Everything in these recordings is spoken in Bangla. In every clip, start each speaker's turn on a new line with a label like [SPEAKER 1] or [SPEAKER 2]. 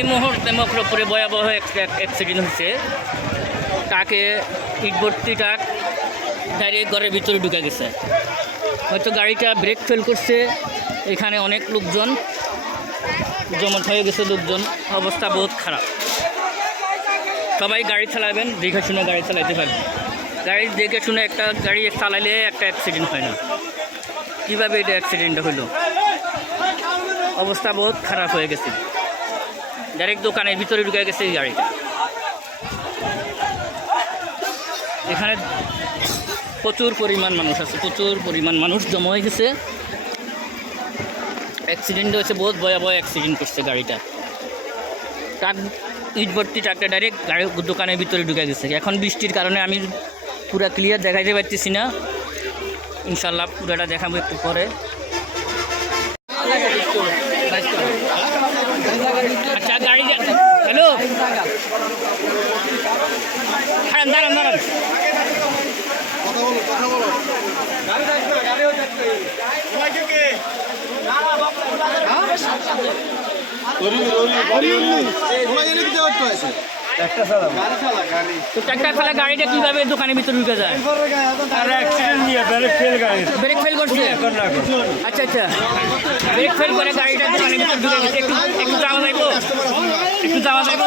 [SPEAKER 1] এই মুহূর্তে মকরপুরে ভয়াবহ অ্যাক্সিডেন্ট হয়েছে। তাকে ইটবর্তি ট্রাক ডাইরেক্ট ঘরের ভিতরে ঢুকে গেছে। হয়তো গাড়িটা ব্রেক ফেল করছে। এখানে অনেক লোকজন জমা হয়ে গেছে লোকজন। অবস্থা বহুত খারাপ। সবাই গাড়ি চালাবেন, দেখে শুনে গাড়ি চালাইতে পারবেন। গাড়ি দেখে শুনে একটা গাড়ি চালাইলে একটা অ্যাক্সিডেন্ট হয় না। কীভাবে এটা অ্যাক্সিডেন্ট হলো? অবস্থা বহুত খারাপ হয়ে গেছে। ডাইরেক্ট দোকানের ভিতরে ঢুকে গেছে এই গাড়িটা। এখানে প্রচুর পরিমাণ মানুষ আছে, প্রচুর পরিমাণ মানুষ জমা হয়ে গেছে। অ্যাক্সিডেন্ট হয়েছে, বহুত ভয়াবহ অ্যাক্সিডেন্ট করছে গাড়িটা। ট্রাক, ইট ভর্তি ট্রাকটা ডাইরেক্ট গাড়ি দোকানের ভিতরে ঢুকে গেছে। এখন বৃষ্টির কারণে আমি পুরো ক্লিয়ার দেখাইতে পারতেছি না। ইনশাল্লাহ পুরোটা দেখাবো একটু পরে আচ্ছা গাড়ি হ্যালো দাঁড়ান দাঁড়ান দাঁড়ান। ফেলা গাড়িটা কীভাবে দোকানের ভিতরে ঢুকে যায়? ব্রেক ফেল করছে? আচ্ছা আচ্ছা। ব্রেক ফেল করে গাড়িটা দোকানের ভিতরে ঢুকে গেছে। একটু একটু যাওয়া যাইবো একটু যাওয়া যাইবো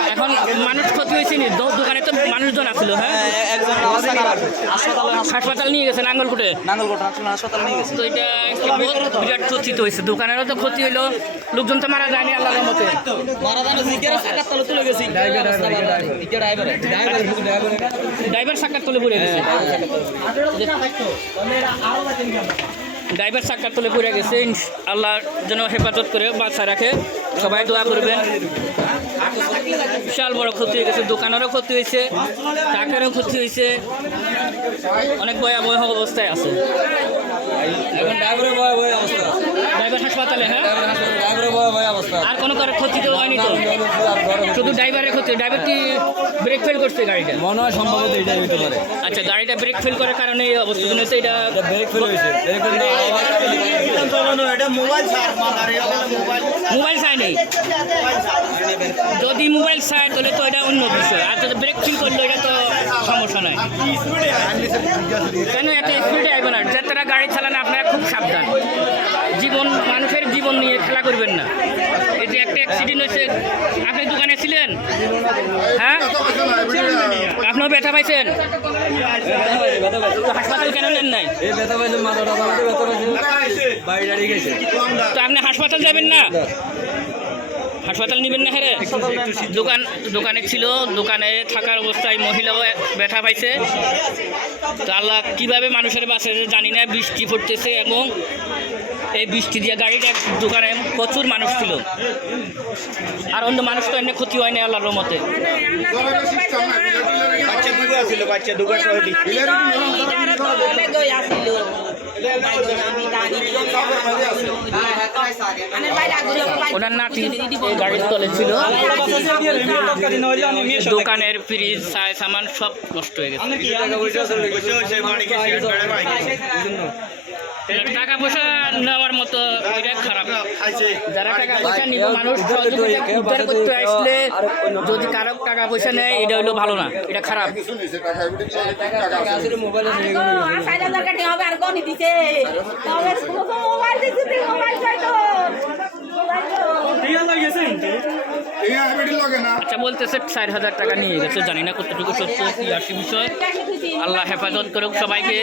[SPEAKER 1] এখন মানুষ ক্ষতি হয়েছে নি? দোকানে তো মানুষজন আসছিল হ্যাঁ? হাসপাতাল নিয়ে গেছে নাঙ্গলকুটে? তো এটা বিরাট ক্ষতি তো হয়েছে। দোকানেরও তো ক্ষতি হইল লোকজন তো মারা যায়নি আল্লাহর মতে ড্রাইভার সাক্ষাৎ তুলে পড়ে গেছে। ড্রাইভার সাক্ষাৎ তুলে পড়ে গেছে আল্লাহ যেন হেফাজত করে বাচ্চা রাখে। সবাই দোয়া করবেন। বিশাল বড় ক্ষতি হয়ে গেছে দোকানেরও ক্ষতি হয়েছে টাকারও ক্ষতি হয়েছে অনেক ভয়াবহ অবস্থায় আছে।
[SPEAKER 2] এখন ড্রাইভারের ভয় ভয় অবস্থা
[SPEAKER 1] ড্রাইভার হাসপাতালে হ্যাঁ
[SPEAKER 2] ড্রাইভারের ভয় ভয় অবস্থা
[SPEAKER 1] আর কোনো কারও ক্ষতি তো হয়নি তো? শুধু ড্রাইভারের ক্ষতি ড্রাইভার কি ব্রেক ফেল করছে গাড়িটা?
[SPEAKER 2] মনে হয় সম্ভবত এটাই হতে পারে।
[SPEAKER 1] আচ্ছা গাড়িটা ব্রেক ফেল করার কারণে এই অবস্থা তো এটা
[SPEAKER 2] ব্রেক ফেল হয়েছে। ব্রেক ফেল
[SPEAKER 1] মোবাইল চাই নেই। যদি মোবাইল চায় তাহলে তো এটা অন্য বিষয়। আর যদি ব্রেক ফিল করল এটা তো সমস্যা নাই কেন এত স্পিডে আইবে না? যারা গাড়ি চালান আপনারা খুব সাবধান। জীবন মানুষের জীবন নিয়ে খেলা করবেন না। একটা অ্যাক্সিডেন্ট হয়েছে। আপনি দোকানে ছিলেন? হ্যাঁ? আপনার ব্যথা পাইছেন? হাসপাতাল কেন নেন নাই? তো আপনি হাসপাতাল যাবেন না? হাসপাতাল নেবেন না হেরে দোকান দোকানে ছিল দোকানে থাকার অবস্থায় মহিলাও ব্যথা পাইছে। তো আল্লাহ কীভাবে মানুষের বাসে জানি না বৃষ্টি পড়তেছে এবং এই বৃষ্টি দিয়ে গাড়িটা দোকানে প্রচুর মানুষ ছিল। আর অন্য মানুষ তো এমনি ক্ষতি হয়নি আল্লাহর মতে দোকানের ফ্রিজ সায় সামান সব নষ্ট হয়ে গেছে টাকা পয়সা নেওয়ার মতো এটা খারাপ। যারা টাকা পয়সা নিবে মানুষ সহযোগিতা উদ্ধার করতে আসলে যদি কারও টাকা পয়সা নেয় এটা হলো ভালো না এটা খারাপ। আচ্ছা বলতেছে ষাট হাজার টাকা নিয়ে গেছে জানি না কতটুকু সত্য কি আসি বিষয়। আল্লাহ হেফাজত করুক সবাইকে।